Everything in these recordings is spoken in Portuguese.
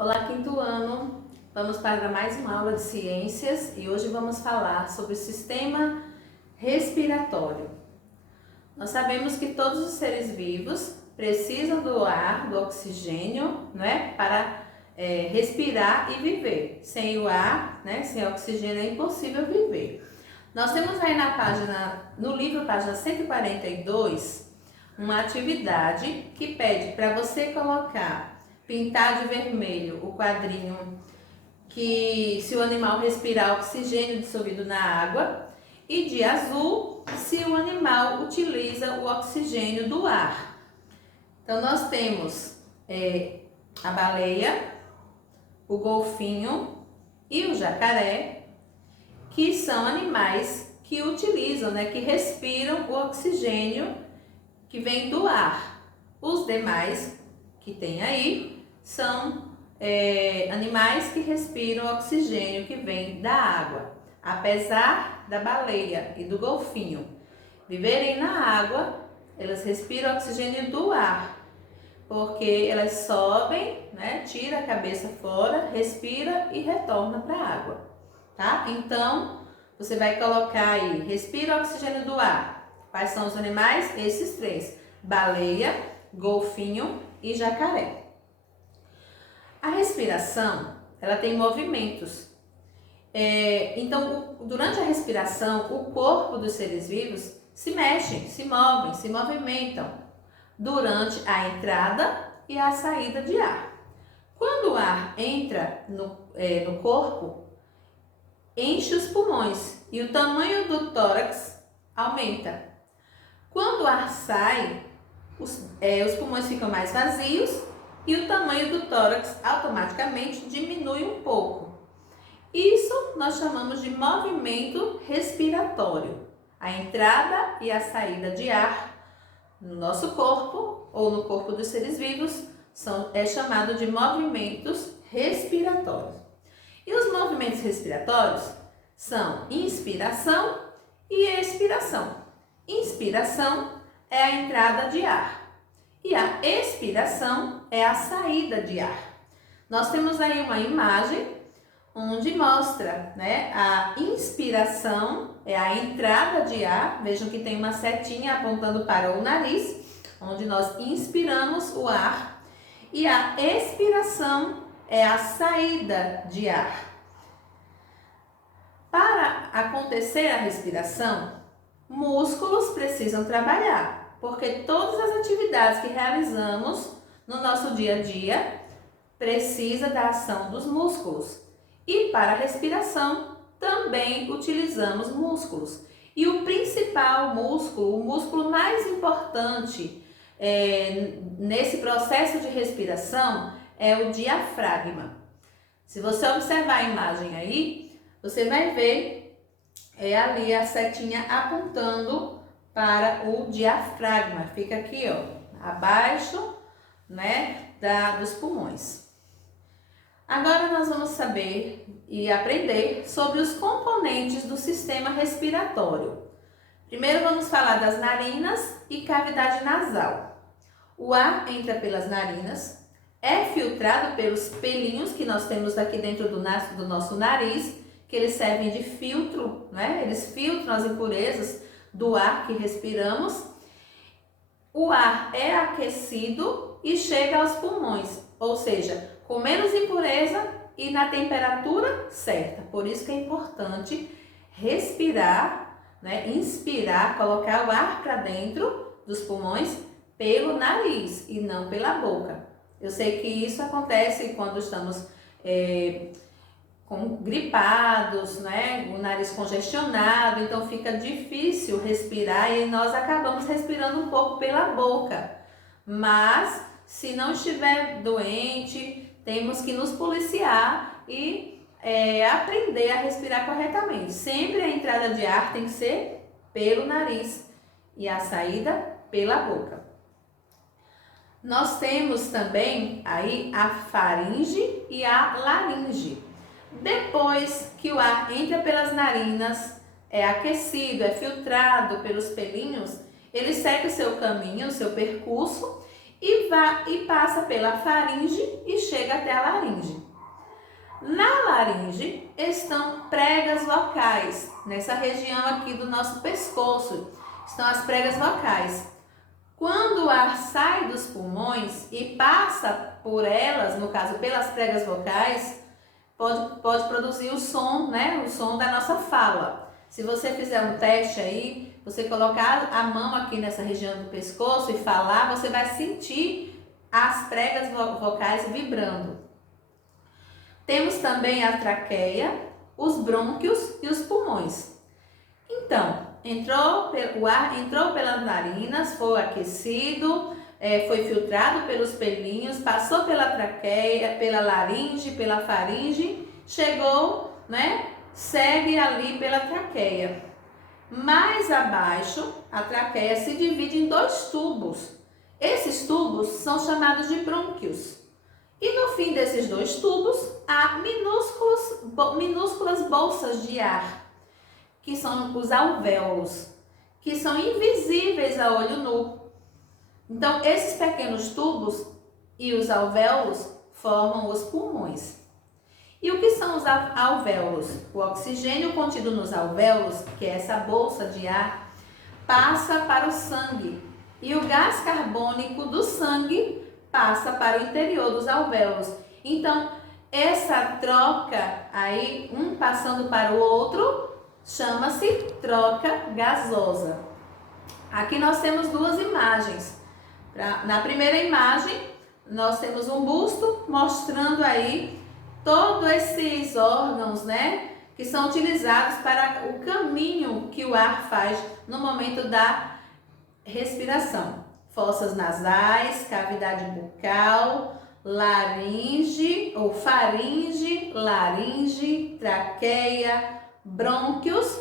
Olá, quinto ano! Vamos para mais uma aula de ciências e hoje vamos falar sobre o sistema respiratório. Nós sabemos que todos os seres vivos precisam do ar, do oxigênio, para respirar e viver. Sem o ar, sem oxigênio é impossível viver. Nós temos aí no livro, página 142, uma atividade que pede para você pintar de vermelho o quadrinho que se o animal respirar oxigênio dissolvido na água e de azul se o animal utiliza o oxigênio do ar. Então nós temos a baleia, o golfinho e o jacaré, que são animais que utilizam, que respiram o oxigênio que vem do ar. Os demais que tem aí são animais que respiram oxigênio que vem da água. Apesar da baleia e do golfinho viverem na água, elas respiram oxigênio do ar, porque elas sobem, tira a cabeça fora, respira e retorna para a água, tá? Então, você vai colocar aí, respira oxigênio do ar. Quais são os animais? Esses três: baleia, golfinho e jacaré. A respiração, ela tem movimentos. Então, durante a respiração, o corpo dos seres vivos se mexe, se movem, se movimentam durante a entrada e a saída de ar. Quando o ar entra no corpo, enche os pulmões e o tamanho do tórax aumenta. Quando o ar sai, os pulmões ficam mais vazios e o tamanho do tórax automaticamente diminui um pouco. Isso nós chamamos de movimento respiratório. A entrada e a saída de ar no nosso corpo ou no corpo dos seres vivos é chamado de movimentos respiratórios. E os movimentos respiratórios são inspiração e expiração. Inspiração é a entrada de ar e a expiração é a saída de ar. Nós temos aí uma imagem onde mostra, a inspiração é a entrada de ar. Vejam que tem uma setinha apontando para o nariz, onde nós inspiramos o ar, e a expiração é a saída de ar. Para acontecer a respiração, músculos precisam trabalhar, porque todas as atividades que realizamos no nosso dia a dia precisa da ação dos músculos. E para a respiração também utilizamos músculos. E o principal músculo, o músculo mais importante nesse processo de respiração é o diafragma. Se você observar a imagem aí, você vai ver ali a setinha apontando para o diafragma. Fica aqui, abaixo, dos pulmões. Agora nós vamos saber e aprender sobre os componentes do sistema respiratório. Primeiro vamos falar das narinas e cavidade nasal. O ar entra pelas narinas, é filtrado pelos pelinhos que nós temos aqui dentro do nosso nariz, que eles servem de filtro, Eles filtram as impurezas do ar que respiramos. O ar é aquecido e chega aos pulmões, ou seja, com menos impureza e na temperatura certa. Por isso que é importante respirar, inspirar, colocar o ar para dentro dos pulmões pelo nariz e não pela boca. Eu sei que isso acontece quando estamos gripados, o nariz congestionado, então fica difícil respirar e nós acabamos respirando um pouco pela boca. Mas se não estiver doente, temos que nos policiar e aprender a respirar corretamente. Sempre a entrada de ar tem que ser pelo nariz e a saída pela boca. Nós temos também aí a faringe e a laringe. Depois que o ar entra pelas narinas, é aquecido, é filtrado pelos pelinhos, ele segue o seu caminho, o seu percurso e passa pela faringe e chega até a laringe. Na laringe estão pregas vocais, nessa região aqui do nosso pescoço, estão as pregas vocais. Quando o ar sai dos pulmões e passa por elas, no caso pelas pregas vocais, pode produzir o som, né? O som da nossa fala. Se você fizer um teste aí, você colocar a mão aqui nessa região do pescoço e falar, você vai sentir as pregas vocais vibrando. Temos também a traqueia, os brônquios e os pulmões. Então, o ar entrou pelas narinas, foi aquecido, foi filtrado pelos pelinhos, passou pela traqueia, pela laringe, pela faringe, chegou, né? Segue ali pela traqueia. Mais abaixo, a traqueia se divide em 2 tubos. Esses tubos são chamados de brônquios. E no fim desses 2 tubos, há minúsculas bolsas de ar, que são os alvéolos, que são invisíveis a olho nu. Então, esses pequenos tubos e os alvéolos formam os pulmões. E o que são os alvéolos? O oxigênio contido nos alvéolos, que é essa bolsa de ar, passa para o sangue. E o gás carbônico do sangue passa para o interior dos alvéolos. Então, essa troca aí, um passando para o outro, chama-se troca gasosa. Aqui nós temos 2 imagens. Na primeira imagem, nós temos um busto mostrando aí todos esses órgãos, né, que são utilizados para o caminho que o ar faz no momento da respiração. Fossas nasais, cavidade bucal, laringe ou faringe, laringe, traqueia, brônquios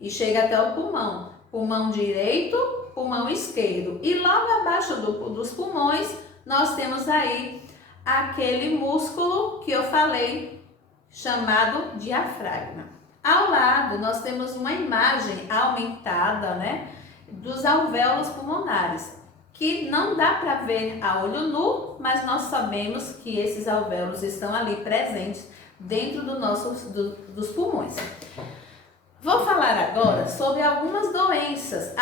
e chega até o pulmão. Pulmão direito, pulmão esquerdo. E logo abaixo dos pulmões nós temos aí aquele músculo que eu falei, chamado diafragma. Ao lado nós temos uma imagem aumentada, né, dos alvéolos pulmonares, que não dá para ver a olho nu, mas nós sabemos que esses alvéolos estão ali presentes dentro dos pulmões. Vou falar agora sobre algumas doenças,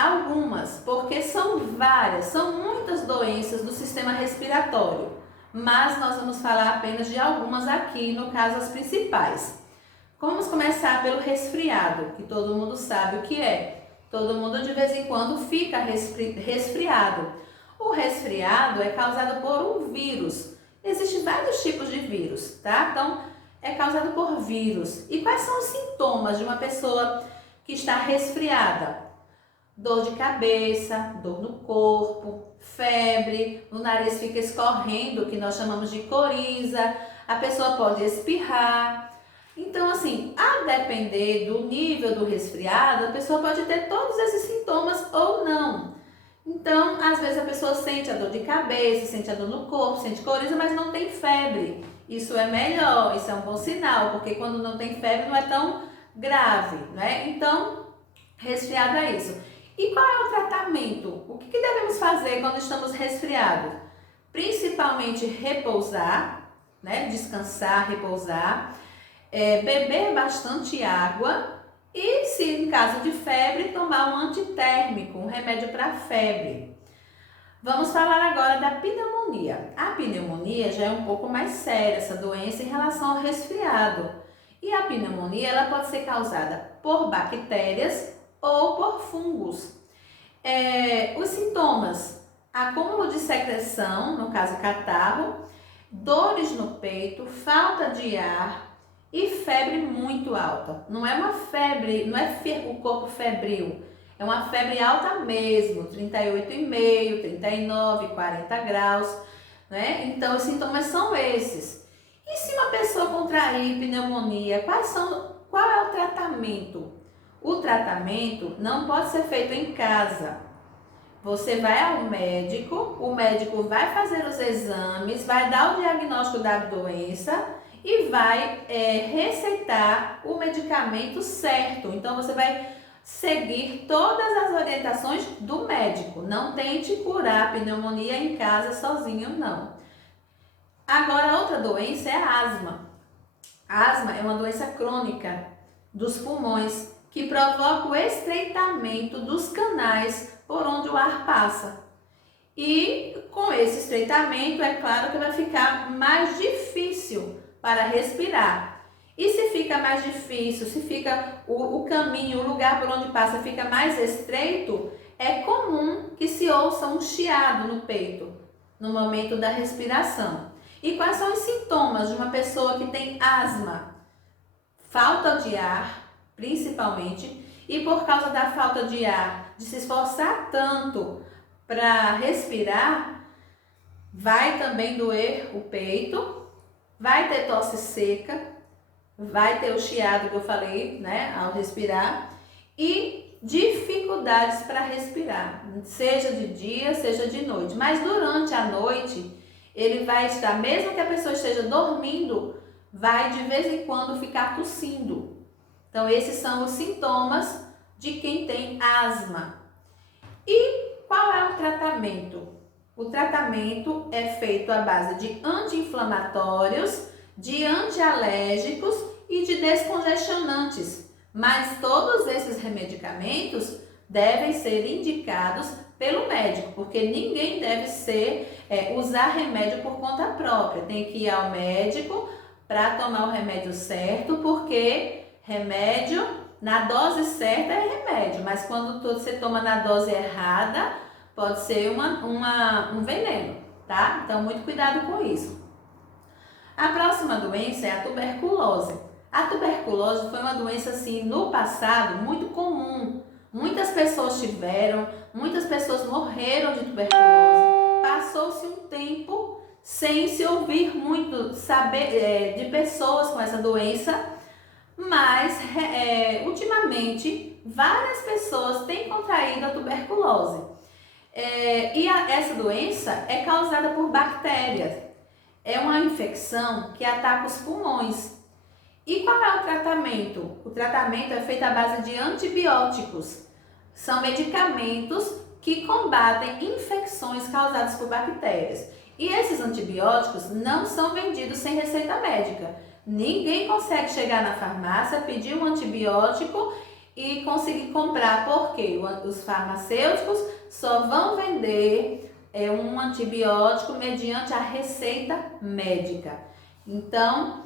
porque são várias, são muitas doenças do sistema respiratório, mas nós vamos falar apenas de algumas aqui, no caso as principais. Vamos começar pelo resfriado, que todo mundo sabe o que é. Todo mundo de vez em quando fica resfriado. O resfriado é causado por um vírus. Existem vários tipos de vírus, tá? Então, é causado por vírus. E quais são os sintomas de uma pessoa que está resfriada? Dor de cabeça, dor no corpo, febre, o nariz fica escorrendo, que nós chamamos de coriza, a pessoa pode espirrar. Então, assim, a depender do nível do resfriado, a pessoa pode ter todos esses sintomas ou não. Então, às vezes a pessoa sente a dor de cabeça, sente a dor no corpo, sente coriza, mas não tem febre. Isso é melhor, isso é um bom sinal, porque quando não tem febre não é tão grave, né? Então, resfriado é isso. E qual é o tratamento? O que devemos fazer quando estamos resfriados? Principalmente repousar, né? Descansar, repousar, beber bastante água e, se em caso de febre, tomar um antitérmico, um remédio para febre. Vamos falar agora da pneumonia. A pneumonia já é um pouco mais séria, essa doença, em relação ao resfriado. E a pneumonia ela pode ser causada por bactérias ou por fungos. Os sintomas: acúmulo de secreção, no caso catarro, dores no peito, falta de ar e febre muito alta. Não é uma febre, não é o corpo febril, é uma febre alta mesmo, 38,5, 39, 40 graus, né? Então os sintomas são esses. E se uma pessoa contrair pneumonia, qual é o tratamento? O tratamento não pode ser feito em casa. Você vai ao médico, o médico vai fazer os exames, vai dar o diagnóstico da doença e vai receitar o medicamento certo. Então você vai seguir todas as orientações do médico. Não tente curar a pneumonia em casa sozinho, não. Agora, outra doença é a asma. A asma é uma doença crônica dos pulmões que provoca o estreitamento dos canais por onde o ar passa. E com esse estreitamento, é claro que vai ficar mais difícil para respirar. E se fica mais difícil, se fica o caminho, o lugar por onde passa fica mais estreito, é comum que se ouça um chiado no peito no momento da respiração. E quais são os sintomas de uma pessoa que tem asma? Falta de ar, principalmente, e por causa da falta de ar, de se esforçar tanto para respirar, vai também doer o peito, vai ter tosse seca, vai ter o chiado que eu falei, né, ao respirar, e dificuldades para respirar, seja de dia, seja de noite. Mas durante a noite, ele vai estar, mesmo que a pessoa esteja dormindo, vai de vez em quando ficar tossindo. Então, esses são os sintomas de quem tem asma. E qual é o tratamento? O tratamento é feito à base de anti-inflamatórios, de antialérgicos e de descongestionantes. Mas todos esses medicamentos devem ser indicados pelo médico, porque ninguém deve usar remédio por conta própria. Tem que ir ao médico para tomar o remédio certo, porque remédio na dose certa é remédio, mas quando você toma na dose errada, pode ser um veneno, tá? Então, muito cuidado com isso. A próxima doença é a tuberculose. A tuberculose foi uma doença, assim, no passado, muito comum. Muitas pessoas tiveram, muitas pessoas morreram de tuberculose. Passou-se um tempo sem se ouvir muito de pessoas com essa doença, mas ultimamente várias pessoas têm contraído a tuberculose. Essa doença é causada por bactérias. É uma infecção que ataca os pulmões. E qual é o tratamento? O tratamento é feito à base de antibióticos. São medicamentos que combatem infecções causadas por bactérias. E esses antibióticos não são vendidos sem receita médica. Ninguém consegue chegar na farmácia, pedir um antibiótico e conseguir comprar, porque os farmacêuticos só vão vender um antibiótico mediante a receita médica. Então,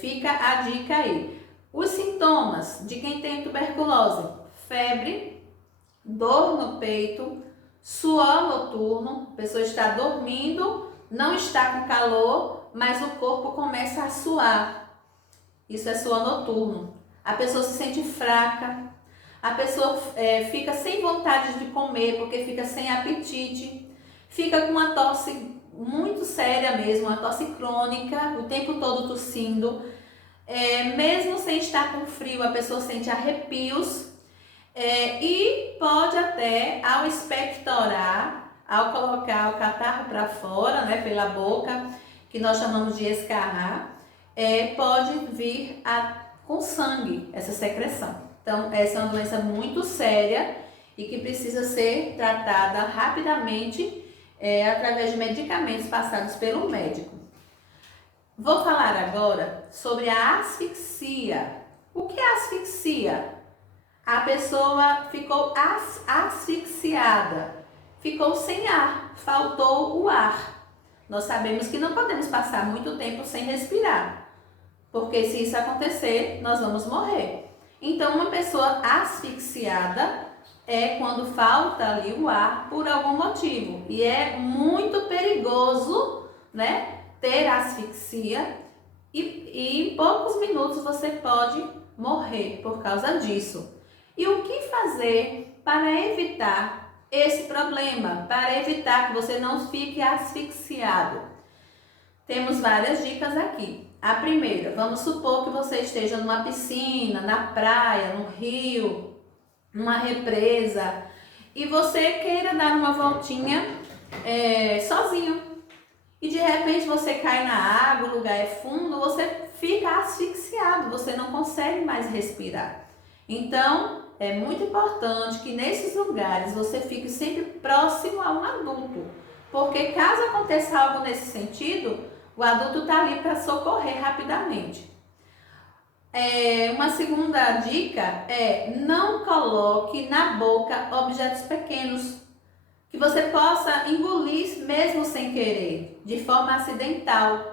fica a dica aí. Os sintomas de quem tem tuberculose: febre, dor no peito, suor noturno, a pessoa está dormindo, não está com calor, mas o corpo começa a suar. Isso é suor noturno. A pessoa se sente fraca, a pessoa fica sem vontade de comer porque fica sem apetite, fica com uma tosse muito séria mesmo, uma tosse crônica, o tempo todo tossindo. Mesmo sem estar com frio, a pessoa sente arrepios e pode até, ao expectorar, ao colocar o catarro para fora, né, pela boca, que nós chamamos de escarrar, pode vir com sangue essa secreção. Então, essa é uma doença muito séria e que precisa ser tratada rapidamente através de medicamentos passados pelo médico. Vou falar agora sobre a asfixia. O que é asfixia? A pessoa ficou asfixiada, ficou sem ar, faltou o ar. Nós sabemos que não podemos passar muito tempo sem respirar, porque se isso acontecer, nós vamos morrer. Então, uma pessoa asfixiada é quando falta ali o ar por algum motivo. E é muito perigoso, né, ter asfixia e em poucos minutos você pode morrer por causa disso. E o que fazer para evitar esse problema, para evitar que você não fique asfixiado? Temos várias dicas aqui. A primeira, vamos supor que você esteja numa piscina, na praia, no rio, numa represa, e você queira dar uma voltinha sozinho. E de repente você cai na água, o lugar é fundo, você fica asfixiado, você não consegue mais respirar. Então, é muito importante que nesses lugares você fique sempre próximo a um adulto, porque caso aconteça algo nesse sentido, o adulto está ali para socorrer rapidamente. Uma segunda dica é: não coloque na boca objetos pequenos que você possa engolir mesmo sem querer, de forma acidental.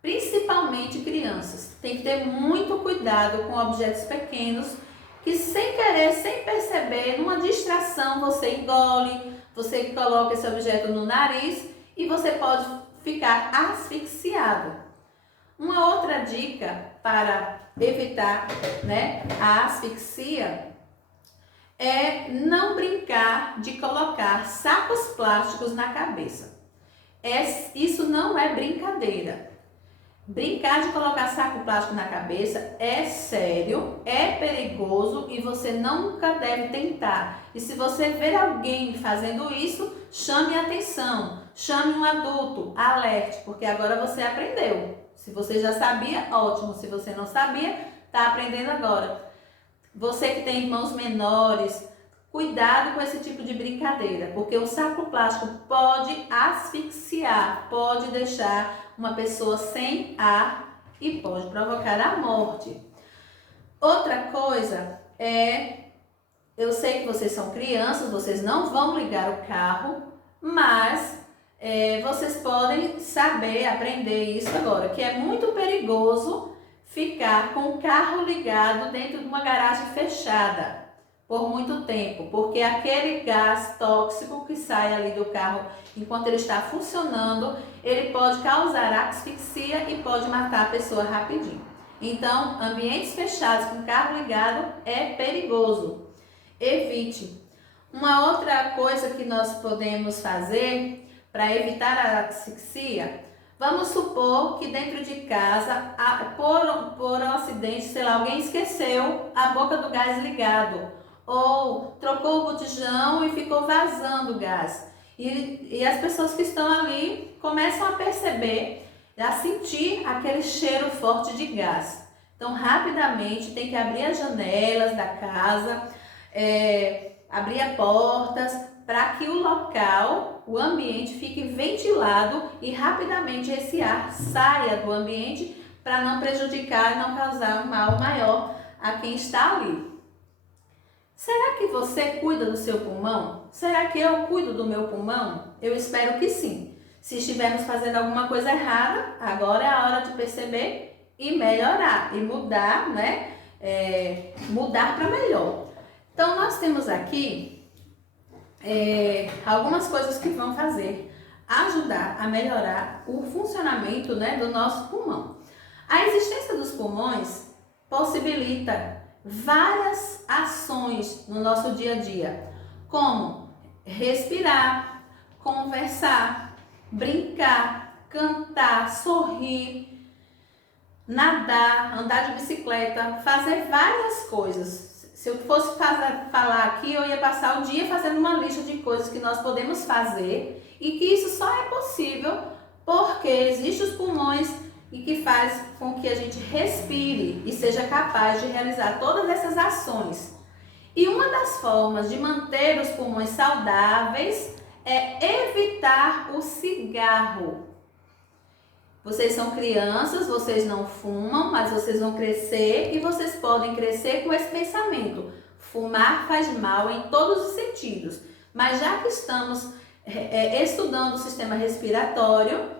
Principalmente crianças. Tem que ter muito cuidado com objetos pequenos que, sem querer, sem perceber, numa distração, você engole, você coloca esse objeto no nariz e você pode ficar asfixiado. Uma outra dica para evitar, a asfixia é não brincar de colocar sacos plásticos na cabeça. Isso não é brincadeira. Brincar de colocar saco plástico na cabeça é sério, é perigoso e você nunca deve tentar. E se você ver alguém fazendo isso, chame atenção, chame um adulto, alerte, porque agora você aprendeu. Se você já sabia, ótimo. Se você não sabia, está aprendendo agora. Você que tem irmãos menores, cuidado com esse tipo de brincadeira, porque o saco plástico pode asfixiar, pode deixar uma pessoa sem ar e pode provocar a morte. Outra coisa eu sei que vocês são crianças, vocês não vão ligar o carro, mas vocês podem saber, aprender isso agora, que é muito perigoso ficar com o carro ligado dentro de uma garagem fechada por muito tempo, porque aquele gás tóxico que sai ali do carro enquanto ele está funcionando, ele pode causar asfixia e pode matar a pessoa rapidinho. Então, ambientes fechados com carro ligado é perigoso. Evite. Uma outra coisa que nós podemos fazer para evitar a asfixia, vamos supor que dentro de casa, por um acidente, sei lá, alguém esqueceu a boca do gás ligado, ou trocou o botijão e ficou vazando o gás. E as pessoas que estão ali começam a perceber, a sentir aquele cheiro forte de gás. Então, rapidamente, tem que abrir as janelas da casa, abrir as portas, para que o local, o ambiente, fique ventilado e rapidamente esse ar saia do ambiente para não prejudicar e não causar um mal maior a quem está ali. Será que você cuida do seu pulmão? Será que eu cuido do meu pulmão? Eu espero que sim. Se estivermos fazendo alguma coisa errada, agora é a hora de perceber e melhorar, e mudar, mudar para melhor. Então, nós temos aqui algumas coisas que vão ajudar a melhorar o funcionamento, do nosso pulmão. A existência dos pulmões possibilita várias ações no nosso dia a dia, como respirar, conversar, brincar, cantar, sorrir, nadar, andar de bicicleta, fazer várias coisas. Se eu fosse falar aqui, eu ia passar o dia fazendo uma lista de coisas que nós podemos fazer e que isso só é possível porque existem os pulmões e que faz com que a gente respire e seja capaz de realizar todas essas ações. E uma das formas de manter os pulmões saudáveis é evitar o cigarro. Vocês são crianças, vocês não fumam, mas vocês vão crescer e vocês podem crescer com esse pensamento. Fumar faz mal em todos os sentidos. Mas já que estamos estudando o sistema respiratório,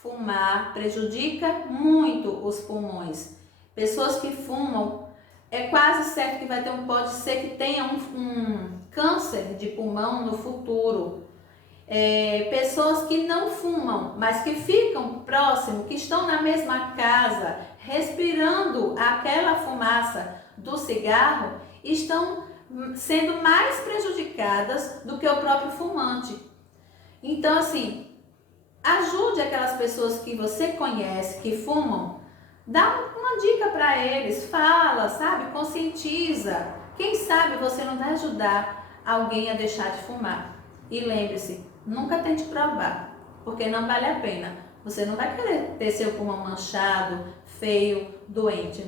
fumar prejudica muito os pulmões. Pessoas que fumam, é quase certo que pode ser que tenha um câncer de pulmão no futuro. Pessoas que não fumam, mas que ficam próximo, que estão na mesma casa, respirando aquela fumaça do cigarro, estão sendo mais prejudicadas do que o próprio fumante. Então, assim, ajude aquelas pessoas que você conhece, que fumam, dá uma dica para eles, fala, sabe, conscientiza. Quem sabe você não vai ajudar alguém a deixar de fumar. E lembre-se, nunca tente provar, porque não vale a pena. Você não vai querer ter seu pulmão manchado, feio, doente,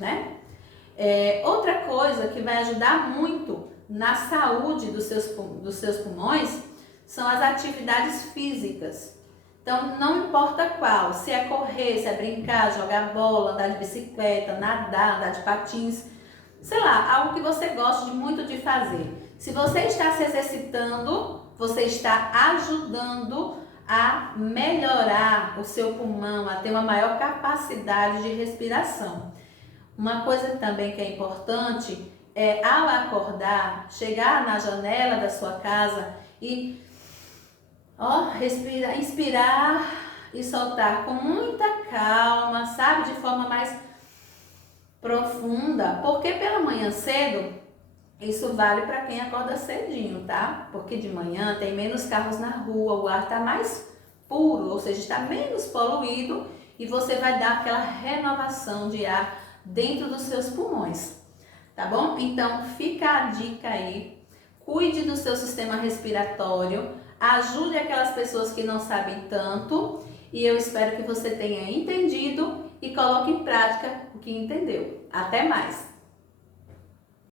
Outra coisa que vai ajudar muito na saúde dos seus pulmões são as atividades físicas. Então, não importa qual, se é correr, se é brincar, jogar bola, andar de bicicleta, nadar, andar de patins, sei lá, algo que você gosta muito de fazer. Se você está se exercitando, você está ajudando a melhorar o seu pulmão, a ter uma maior capacidade de respiração. Uma coisa também que é importante é, ao acordar, chegar na janela da sua casa e respirar, inspirar e soltar com muita calma, sabe? De forma mais profunda, porque pela manhã cedo, isso vale para quem acorda cedinho, tá? Porque de manhã tem menos carros na rua, o ar está mais puro, ou seja, está menos poluído e você vai dar aquela renovação de ar dentro dos seus pulmões, tá bom? Então fica a dica aí, cuide do seu sistema respiratório, ajude aquelas pessoas que não sabem tanto e eu espero que você tenha entendido e coloque em prática o que entendeu. Até mais!